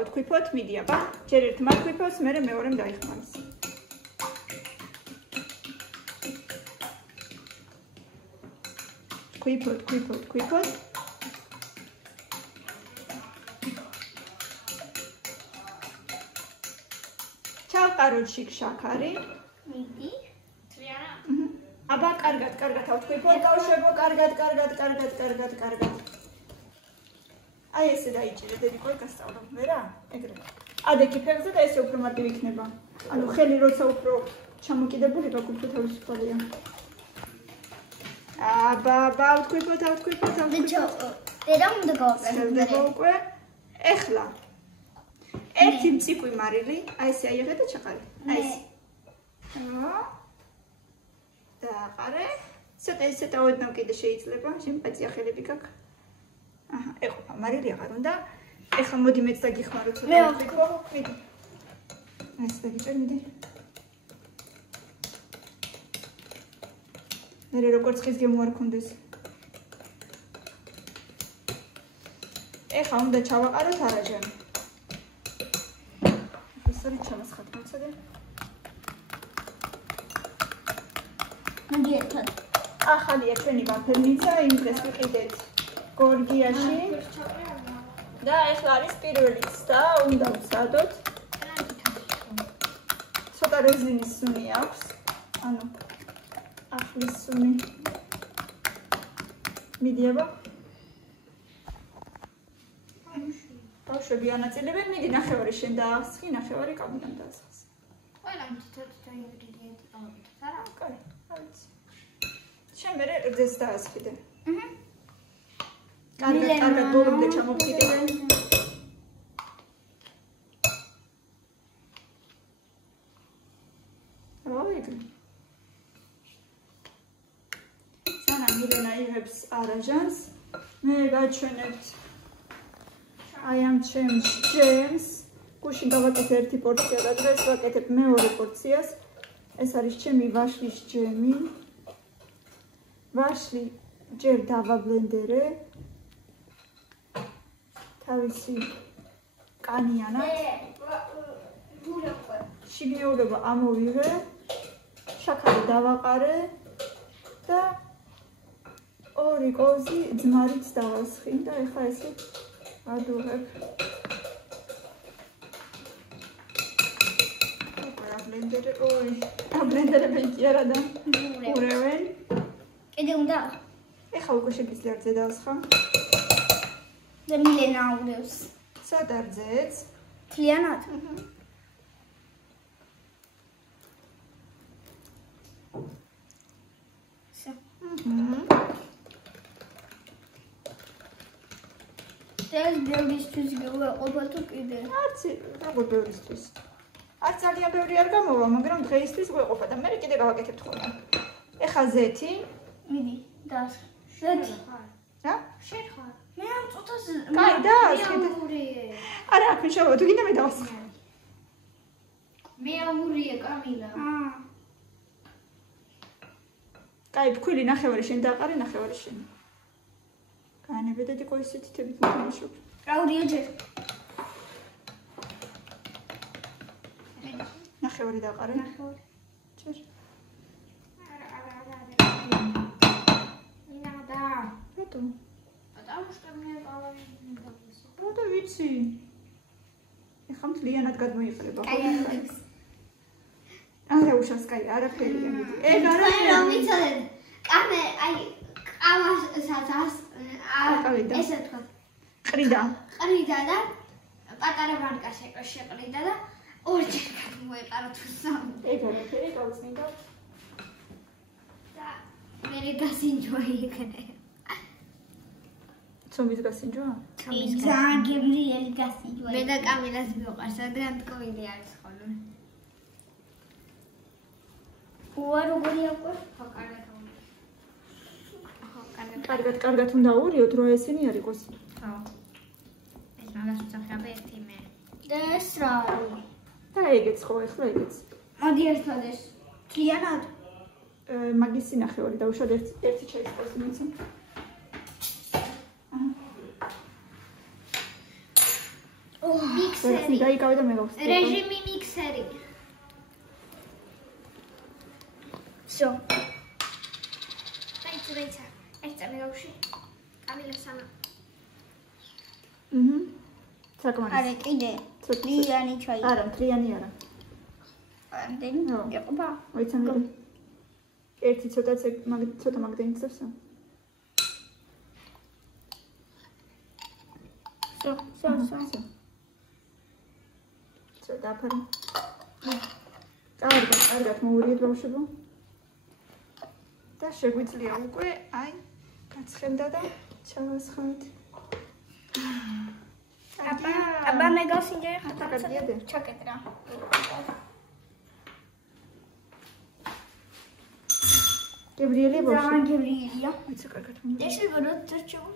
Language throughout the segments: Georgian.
ვთქვიფოთ, მიდი აბა. ჯერ ერთმა ვთქვიფოს, მერე მეორემ დაიხმაროს. ვთქვიფოთ. ჩავყაროთ შიგ შაქარი. მიდი. თლიანად. აბა, კარგად ავთქვიფოთ, ბავშვებო, კარგად. აი ესე დაიჭირეთ, ედიკოი გასწავლო, მე რა? ეგრე. ადექი ფეხზე და ესე უფრო მარტივი იქნება. ანუ ხელი როცა უფრო ჩამოკიდებული გაქვს, უფრო თავისუფალია. აბა, ვთქვიფოთ. ვერა უნდა გავაკეთო. უკვე. ეხლა. ერთი მწიკვი მარილი, აი ესე აიღე და ჩაყარე. აი ესე. დააყარე. ცოტა ოდნავ კიდე შეიძლება, შემპაცია ხელები გაქვს. აჰა, ეყოფა, მარილი აღარ უნდა. ეხლა მოდი მეც დაგიხმარო ცოტა. მიდი. ეს დაგიჭერ, მიდი. მე როგორც ხის გემო არ ქონდეს. ეხლა უნდა ჩავაყაროთ არაჯანი. ისორი ჩამასხათ მოცადე. მოდი ერთად. ახალია ჩვენი ვაფერნიცა, იმ დღეს ვიყიდეთ გორგიაში. და ეხლა არის პირველი ცდა, უნდა ვცადოთ. ცოტა რეზინის სუნი აქვს. ანუ ახლის სუნი. მიდი აბა. ბავშვები ანაწილებენ, მიდი ნახევარი შენ დაასხი, ნახევარი კაბინამ დაასხეს. ყველა თითო ინგრედიენტი გავაკეთოთ, არა? კაი, არ ვიცი. შენ მერე რძეს დაასხიდე. კარგად ბოლომდე ჩამოვკიდე. აიგე. სანამ მილენა იღებს არაჟანს, მე გაჩვენებთ აი ამ ჩემს ჯემს. გუშინ დავაკეთე ერთი პორცია და დღეს ვაკეთებ მეორე პორციას. ეს არის ჩემი ვაშლის ჯემი. ვაშლი ჯერ დავაბლენდერე. თავისი კანიანად. შიგნეულება ამოვიღე. შაქარი დავაყარე და ორი კოზი ძმარით დავასხი და ეხლა ესე ადუღებ. აბლენდერებენ კი არა და ურევენ. კიდე უნდა. ეხლა უკვე შეგიძლია რძე დაასხა. და მილენა ურევს. სადა რძეც? თლიანად? ეს ბევრისთვის გეუყოფა თუ კიდე? არც როგორ ბევრისთვის. არც ძალიან ბევრი არ გამოვა, მაგრამ დღეისთვის გვეყოფა და მე კიდე გავაკეთებთ ხოლმე. ეხლა ზეთი. მიდი, დაასხი. ზეთი. რა? შენ ხარ. მე ამ წუთას კაი, დაასხი. არა, აქ მიშავა, თუ გინდა მე დავასხი. მე ამურია, კამილა. კაი, ფქვილი ნახევარი შენ დააყარე, ნახევარი შენ. განებედეთი ყო ისე თითებით მოხმაშობ. რაუდია ჯერ. ნახევარი დააყარე. ნახევარი. ჯერ. ინადა. რატომ? ამუშკებნია ყავარი მინდავსო. რატო ვიცი? ეხლა მთლიანად გადმოიყრება. კაი, არის. არა უშავს კაი, არაფერია მიდი. ეგ არა. რა ვიცოდეთ? კამე, აი, ყავასაც ესე თქვა. ყრიდა. ყრიდა და პატარა ბანკა შეყრიდა და ორჯერ მოეყარა თუ სამი. ეგ არაფერი გავწმინდა. და მე გასინჯვა იქნე. ცომის გასინჯვა? ძალიან გემრიელი გასინჯვა. მე და კამილას მივყავს, რადგან ტკოვილი არის ხოლმე. როგორი აქვს? კარგად უნდა ურიოთ, რომ ესენი არ იყოს. ხო. ეს მაგას უცახრაბე ერთი მე. და ეს რა არის? და ეგეც ხო, ეხლა ეგეც. მოდი ერთად ეს. თლიანად? მაგისი ნახევარი დავუშვათ ერთი ჩაიწყოს იმიცი. მიქსერი. დაიკავე და მე გავხსნე. რეჟიმი მიქსერი. Всё. დაიცა. ეს წამიგავში. კამილა სამა. საკმარის. არა, კიდე. მთლიანი ჩაი. არა, მთლიანი არა. ამდენი იყოფა. მოიცანები. ერთი ცოტა მაგდენი წევსო. Всё. დაფარე. კარგად მოურიეთ ბავშვებო. და შეგვიძლია უკვე აი გაცხენდა და ჩავასხავთ. აბა მე გავსინჯე ხა კარგია. ჩაკეტრა. გებრიელი ბავშვი. ძალიან გებრიელია. ვიცი კარგად მომდა. ეს როგორ დარჩება?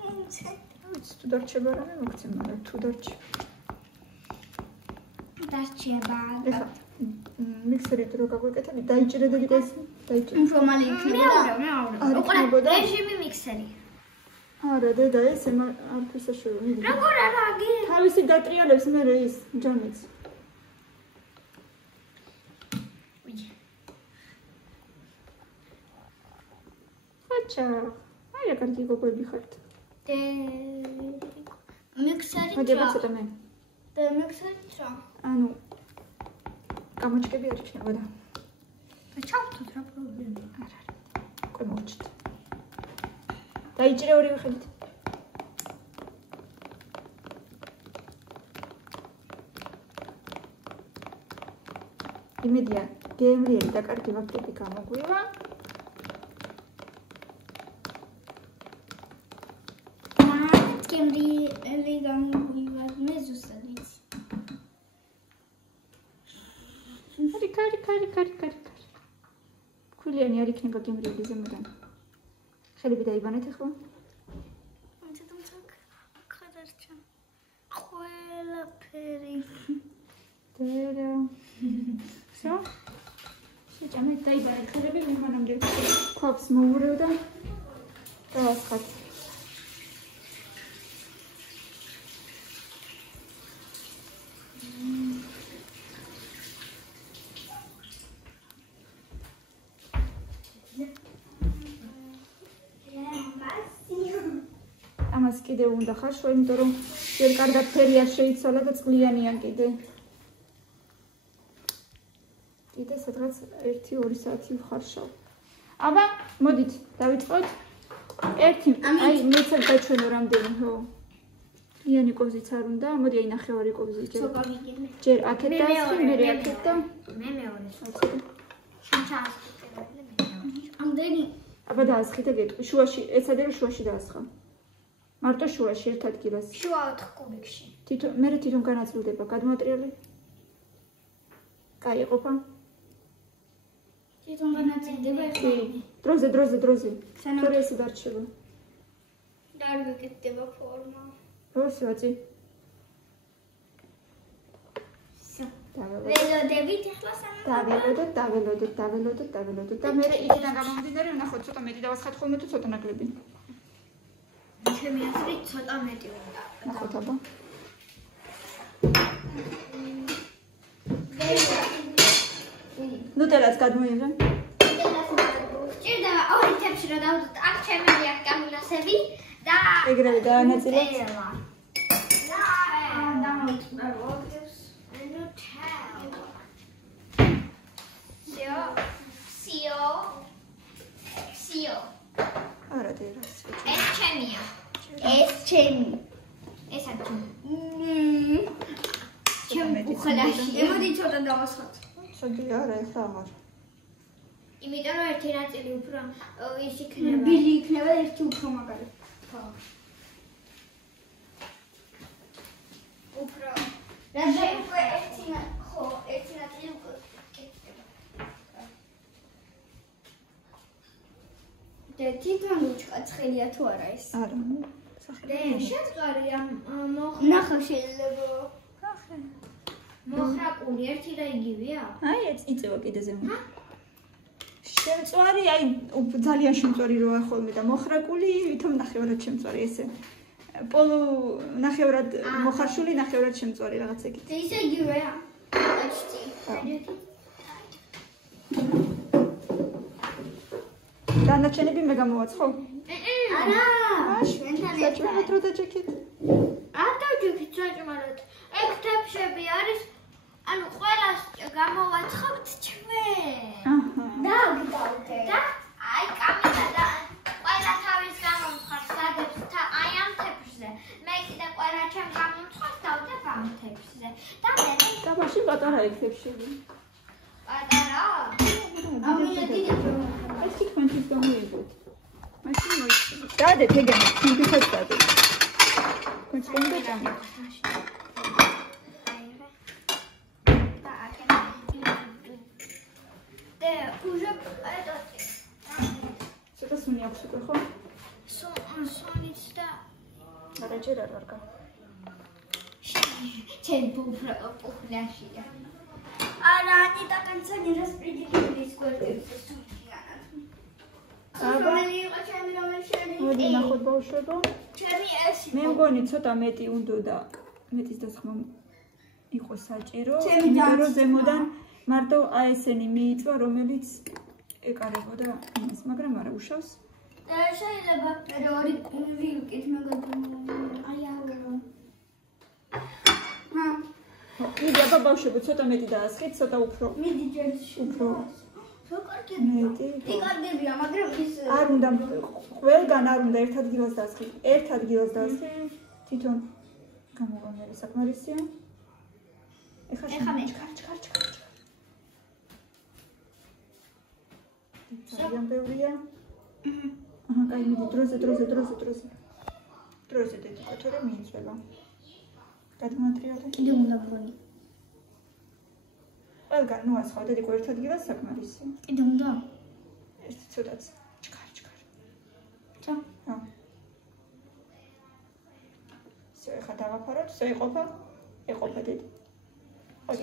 ვიცი თუ დარჩება რა მე მოგცემ, მაგრამ თუ დარჩება. დარჩება. ეხლა მიქსერით რო გაგვეკეთები, დაიჭირე და გიტეს, დაიჭირე. უფრო მალე იქნება. მე იქნებოდა. რეჟიმი მიქსერი. არა, დედა ესე არაფერს შეუძლია. როგორ არა აგი? თავისი დატრიალებს მე ის ჯამიც. ხაჭა. აი რა კარგი გოგოები ხართ. მიქსერი. მოდი აბა მე. მიქსერი რა? ანუ გამოჩკები არ იქნებოდა. ჩავთოთ რა პრობლემა? არ არის. უკვე მოვჭით. დაიჭირე ორივე ხელით. იმედია, გემრიელი და კარგი ვაფლები გამოგვივა. გემრიელი გამოგვივა, მე ზუსტად ვიცი. კარი. ქულიანი არ იქნება გემრიელი ზემოდან. ხელები დაიბანეთ ახლა. ხადარჩა. ყველაფერი. დედა. всё? შეჭამე დაიბანეთ ხელები, მე მანამდე ქვაბს მოურევ და დავასხათ. ამას კიდე უნდა ხარშვა, იმიტომ რომ ჯერ კარგად ფერი არ შეიცვალა და წყლიანია კიდე. კიდე სადღაც 1-2 საათი ვხარშავ. აბა, მოდით, დავიწყოთ. აი, მეც არ გაჩვენო რამდენი, ხო. იანი ყოფზიც არ უნდა, მოდი აი ნახევარი ყოფზი ჯერ. ჯერ აქეთ და მე აქეთ და მე მეორე. შენ ამდენი. აბა დაასხი და გეტყვი, შუაში, ეცადე რომ შუაში დაასხა. მარტო შუაში ერთ ადგილას. შუა 4 კუბიკში. მე თვითონ განაწილდება, გადმოატრიალი. კაი ყოფა. თვითონ განაწილდება ეხლა. დროზე. სანამ ესე დარჩება. და არ გეკეთდება ფორმა. როსვაცი. ველოდებით ეხლა სანამ. დაველოდოთ და მე იქიდან გამომდინარე ვნახოთ ცოტა მეტი დავასხათ ხოლმე თუ ცოტა ნაკლები. ჩემი აზრით ცოტა მეტი უნდა. ნახოთ აბა. ნუტელას გადმოიღე. ჭირდება ორი თებში რომ დავდოთ. აქ ჩემი აქ გამილასები და ეგრევე დაანაწილოთ. დამოიწდა როდებს. Всё. არა დერას. ეს ჩემია. ეს ჩემი. ეს აქ. ჩემი უხალაში. ემოდი ცოტა დავასხათ. სოდი არა ეხლა აღარ. იმიტომ რომ ერთი ნაწილი უფრო ის იქნება. ბილი იქნება ერთი უფრო მაგარი. ხო. უფრო. რაზე უკვე ერთი ნაწილი უკვე და თვითონ უჩკაცხელია თუ არა ეს? არა. შეწყარია ნახე შეიძლება. მოხრაკული ერთი და იგივეა? აი ეს იწევა კიდე ზემოთ. შემწვარი, აი ძალიან შემწვარი როა ხოლმე და მოხრაკული ვითომ ნახევარად შემწვარი ესე. პოლუ ნახევრად მოხარშული, ნახევრად შემწვარი რაღაც ეგეთი. ისე იგივეა. აჩტი. დანარჩენები მე გამოვაცხო? არა. საჭმელად რო დაჯექით? არ დაჯექით საჭმელად. ეგ თაფშები არის. ანუ ყველას გამოვაცხობთ ჩვენ. დაგდავდე. და აი კამერა და ყველა თავის გამომცხარს სადებს აი ამ თეფშზე. მე კიდე ყველა ჩემ გამომცხარს დავდებ ამ თეფშზე. და მე დაბაში პატარა ეგ თეფშები. პატარა? ამილეთი ეს თქვენთვის გამოიგოთ. მაშინ მოიწევთ. დადეთ ეგენი, თვითონ დადეთ. თქვენ დაჭამეთ. уже это Что-то сумня აქვს უკვე ხო? სონიც და არა ჯერ არ ვარ გა. ჩემ პუფლაშია. არა, ანიტა კანცანი რასპრიდიქის კორტექსი სულიანად. სულიანი იყო ჩემი რომელშენი. მოდი ნახოთ ბავშვებო. ჩემი ესი. მე მგონი ცოტა მეტი უნდა და მეტის დასხმა იყო საჭირო. იმიტომ რომ ზემოდან მარტო ASN-ი მიიწვა, რომელიც ეკარებოდა იმას, მაგრამ არა უშავს. შეიძლება ორი ვილკით აი აურო. მიდი აბა ბავშვებო, ცოტა მეტი დაასხით, ცოტა უფრო. მიდი ჯერში. უფრო. რო კარგია. მეტი. კარგებია, მაგრამ ის არ უნდა ყველგან არ უნდა ერთ ადგილას დაასხით. ერთ ადგილას დაასხით. თვითონ გამოგონილი საკმარისია. ეხლა მე ჩქარ. ძალიან ბევრია. აჰა, კაი, მიდი დროზე. დროზე დედიკო, თორე მიიწვება. გადმოატრიალე. კიდე უნდა ბრუნი. ყველგან ნუ ასხავ დედიკო ერთ ადგილას საკმარისია. კიდე უნდა? ეს ცოტაც. ჩქარ. ჩა. ჰა. ისე ხა დავაფაროთ, ისე ეყოფა დედი. ოჩ.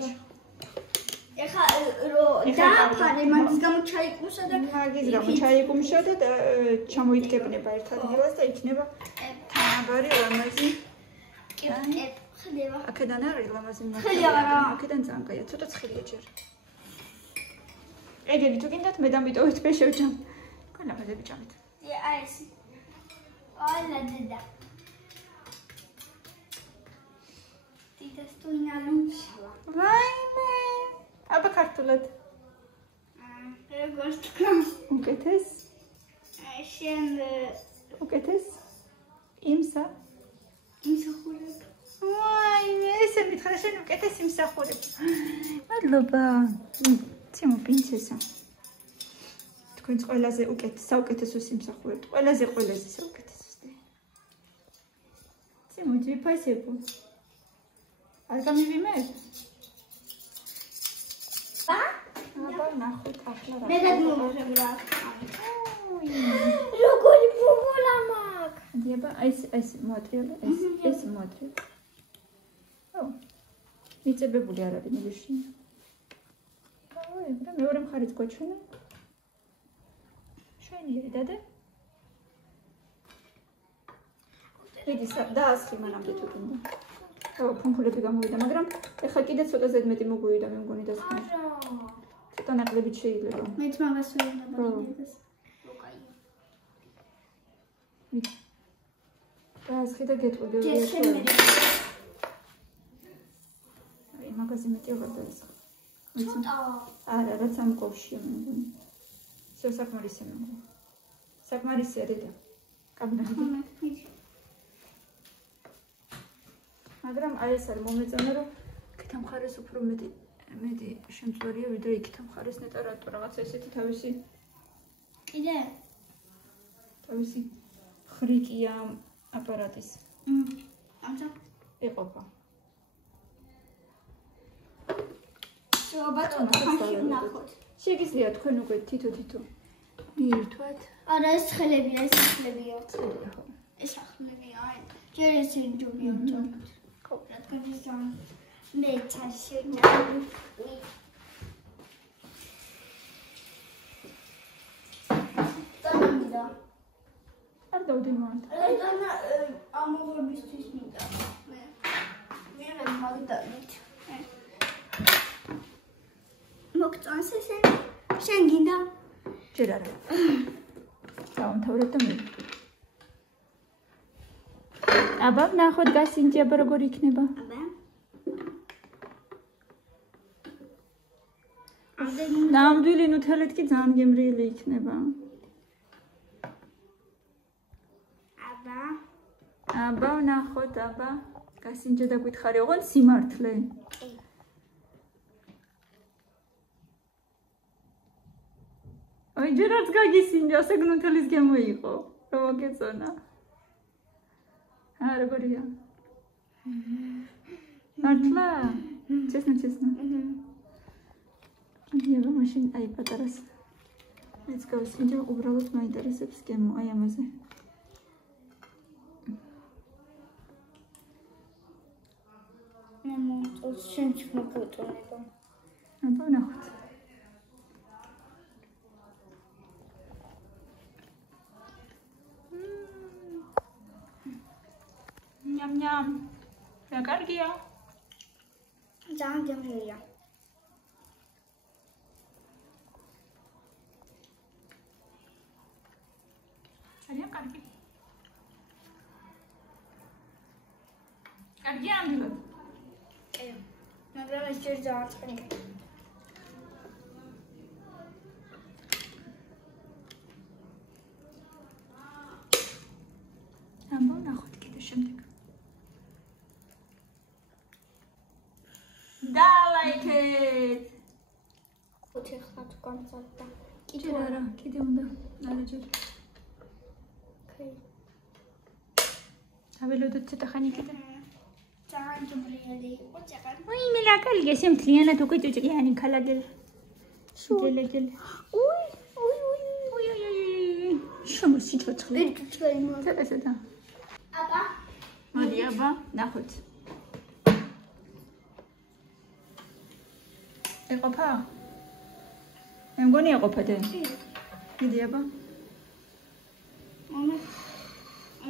ეხა რო დააფარე მაგის გამო ჩაიკუმსა და მაგის გამო ჩაიკუმშა და ჩამოიდგებნება ერთ ადგილას და იქნება თანაბარი ლამაზი. ხდება. აქედან არის ლამაზი ცხელი არა. აქედან ძალიან კაია, ცოტა ცხელია ჯერ. ეგენი თუ გინდათ მე დამიტოვეთ მე შევჭამ. კოლაბადები ჭამეთ. აი ეს. ალა დედა. Тидастуйна лучше. ვაიმე. აბა ქართულად. როგორც უკეთეს. შენ უკეთეს. იმსა. იმსახურებ. ვაიმე, ესე მითხრა შენ უკეთეს იმსახურებ. მადლობა. ცემო პრინცესა. თქვენს ყველაზე საუკეთესოს იმსახურებთ. ყველაზე საუკეთესოს. ცემო ჯიფასებო. არ გამივიმეთ? აბა ნახოთ ახლა რა. მე გადმოვიღებ რა. როგორი ფუღულა მაქვს. დიაბა, ეს მოატრიალე, ეს მოატრიალე. ო. მიწებებული არ არის მილში. ой, და მეორე მხარიც გვაჩვენა. შვენიერი დადე. მიდი დაასხი მანამდე თუ გინდა. ფუნქულები გამოვიდა, მაგრამ ეხლა კიდე ცოტა ზედმეტი მოგვივიდა, მე მგონი დასხმა. ცოტა ნაკლებით შეიძლება. მეც მაგას ვერ ნაბაგებს. მიდი. დაასხი და გეტყვი. აი, მაგაზე მეტი აღარ დაასხა. ცოტა. არა, რაც ამ ყოფშია მე მგონი. საკმარისია მე მგონი. საკმარისია დედა. კაბინეტი. მაგრამ აი ეს არის მომეწონა რომ იქით მხარეს უფრო მეტი შემწვარია ვიდრე იქით მხარეს ნეტა რატო რაღაცა ესეთი თავისი ხრიკია აპარატის ამცა ეყოფა შევაბატონო ხანში ვნახოთ შეგიძლია თქვენ უკვე თითო მიირთვათ არა ეს ხელებია ეს ახლებია ეს ახლებია აი ჯერ ეს ინჯობია თორემ რადგან ის მე ჩაშენა არ დავდე მანდ დანა ამოღებისთვის მინდა. მე მაგდალით. მოგწონს ესენი? შენ გინდა? ჯერ არა. დავამთავრებ და მე. აბა, ნახოთ გასინჯი აბა როგორ იქნება. აბა. ნამდვილი ნუთელით კი ძალიან გემრიელი იქნება. აბა, ნახოთ, აბა. გასინჯა და გითხარი, ოღონდ სიმართლე. აი, ჯერ არც გაგისინჯა, ასე ნუთელის გემოიყო. რა მოგეწონა. როგორია? მართლა? ჩესნა. აბა, მაშინ აი პატარას. ეს გავისინჯა, უბრალოდ მაინტერესებს გემო, აი ამაზე. მომწონს შენც მოგეწონება. აბა, ნახოთ. Ням-ням. რა კარგია? ძალიან გემრიელია. ძალიან კარგი. კარგია ამბობ. მაგრამ ეს ჯერ ძალიან წყნია. ამბობ ნახოთ კიდე შემდეგ. დალაიქეთ. ხუთი ხმა თუ გამწარდა. ჯერ არა, კიდე უნდა. არა ჯერ. ოკეი. აველოდოთ ცოტა ხანი კიდე. ძალიან გემრიელი იყო წეყარ. ой, მე რა კარგია, შემთლიანად უკვე ჭუჭიანი ქალაგელ. შუგელეგელ. უй. შემოსი ჩოცხლი. ერთი ჩვენი მოდი. ცოტა. აბა. მოდი აბა, ნახოთ. ეყოფა? მე მგონი ეყოფა და. მიდი აბა. მამა.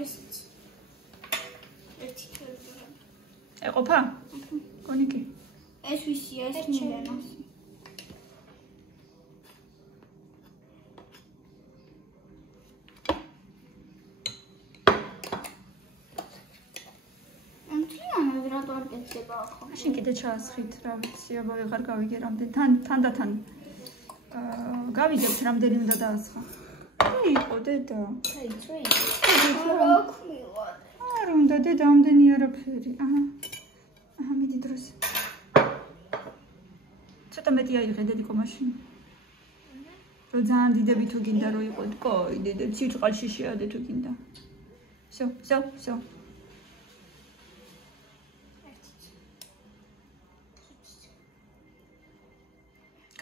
ეს ერთი ჩვენი. ეყოფა? მგონი კი. ეს ვისია, ეს მილენა. მაშინ კიდე ჩაასხით, რა ვიცი, აბა ვეღარ გავიგე რამდენი. თანდათან გავიგებთ რამდენი უნდა დაასხა. იყო დედა. აი, წვი. არ უნდა დედა ამდენი არაფერი. აჰა, მიდი დროს. ცოტა მეტი აიღე დედიკო მაშინ. რო ძალიან დიდები თუ გინდა რო იყო, კოი, დედა, ცივწყალში შეადე თუ გინდა. всё.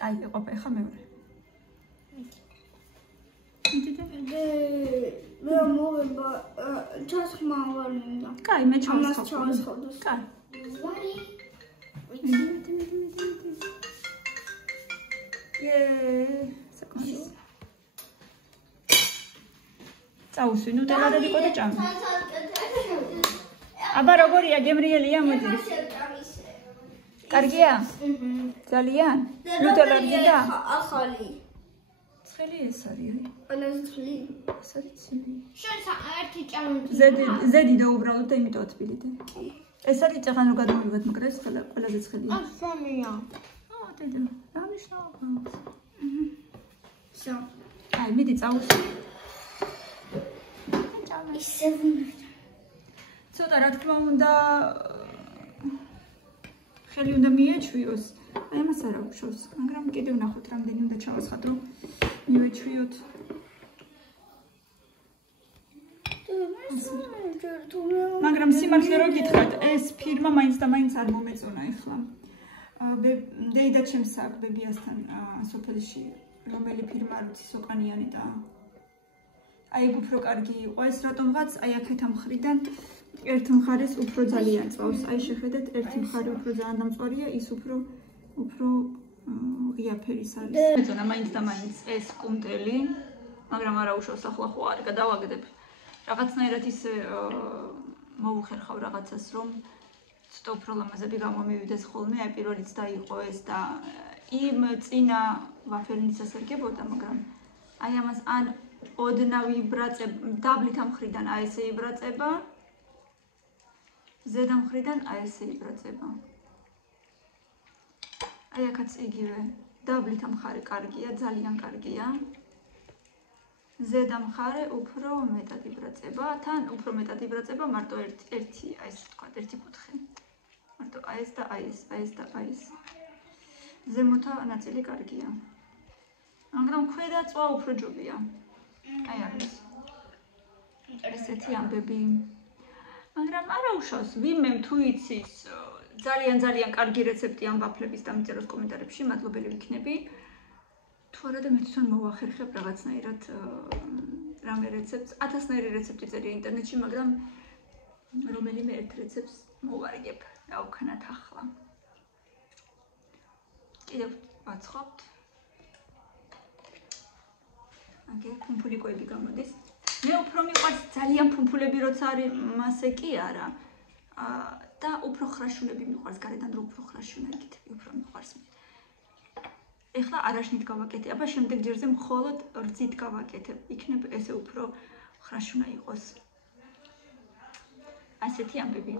აი, ეყოფა ხა მეორე. მე მოვება ჩასხმა ვარ მინდა. კაი, მე ჩავსხავ. კაი. საკმაოდ. წაუსვი, ნუტელა დადიკო და ჭამე. აბა როგორია, გემრიელია მოდი. კარგია? ძალიან? ნუტელა გინდა? ახალი. ცხელი ეს არის. ყველაზე ცხელი. ეს არის ცხელი. შენ ერთი ჭამე. ზედი და უბრალოდ და იმიტომ თბილი და. ეს არის წაღან რო გადმოვიღეთ, მაგრამ ეს ყველაზე ცხელია. ახსენია. დედა, რა მნიშვნელობა აქვს? всё. აი, მიდი წავუსვი. ისე ცოტა რა თქმა უნდა ხელი უნდა მიეჩვიოს. აი ამას არ აუშავს, მაგრამ კიდევ ნახოთ რამდენი უნდა ჩავასხათ, რომ მივეჩვიოთ. მაგრამ სიმართლე რო გითხრათ, ეს ფირმა მაინც და მაინც არ მომეწონა ახლა. დეიდა ჩემს აქ ბებიასთან სოფელში, რომელი ფირმა არის სოკანიანი და აი ეგ უფრო კარგი იყო. ეს რატომღაც აი აქეთ ამ მხრიდან ერთ მხარეს უფრო ძალიან წავს. აი შეხედეთ, ერთი მხარე უფრო ძალიან დამწვარია, ის უფრო ღია ფერის არის. მეწონა მაინც და მაინც ეს კუნტელი, მაგრამ არა უშავს ახლა ხო არ გადავაგდებ. რაღაცნაირად ისე მოვუხერხავ რაღაცას, რომ ცოტა უფრო ლამაზები გამომივიდეს ხოლმე, აი პირველიც დაიყო ეს და იმ წინა ვაფერნიც ასერგებოდა, მაგრამ აი ამას ან ოდნავ იბრაწებ, დაბლით ამ მხრიდან აი ესე იბრაწება, ზედა მხრიდან აი ესე იბრაწება. აი აქაც იგივე, დაბლით ამ მხარე კარგია, ძალიან კარგია. ზედა მხარე უფრო მეტად იბრაწება, თან უფრო მეტად იბრაწება მარტო ერთი, აი ესე ვთქვათ, ერთი კუთხე. მარტო აი ეს და აი ეს, აი ეს და აი ეს. ზემოთა ნაწილი კარგია. მაგრამ ქვედა წვა უფრო ჯობია. აი არის. ესეთი ამბები. მაგრამ არა უშავს, ვინმე თუ იცის ძალიან კარგი რეცეპტი ამ ვაფლების და მიწეროს კომენტარებში, მადლობელი ვიქნები. თუ არა და მე თვითონ მოვახერხებ რაღაცნაირად რამე რეცეპტს, 1000-ნაირი რეცეპტი წერია ინტერნეტში, მაგრამ რომელიმე ერთ რეცეპტს მოვარგებ, რა ვქნათ ახლა. კიდევ ვაცხობთ. აგერ ფუმფული კვები გამოდის. მე უფრო მიყვარს ძალიან ფუმფულები როცა არის მასე კი არა. და უფრო ხრაშუნები მიყვარს, გარედან რო უფრო ხრაშუნა იკეთები, უფრო მიყვარს მე. ეხლა არაშნით გავაკეთე, აბა შემდეგ ჯერზე მხოლოდ რძით გავაკეთებ. იქნებ ესე უფრო ხრაშუნა იყოს. ასეთი ამბები.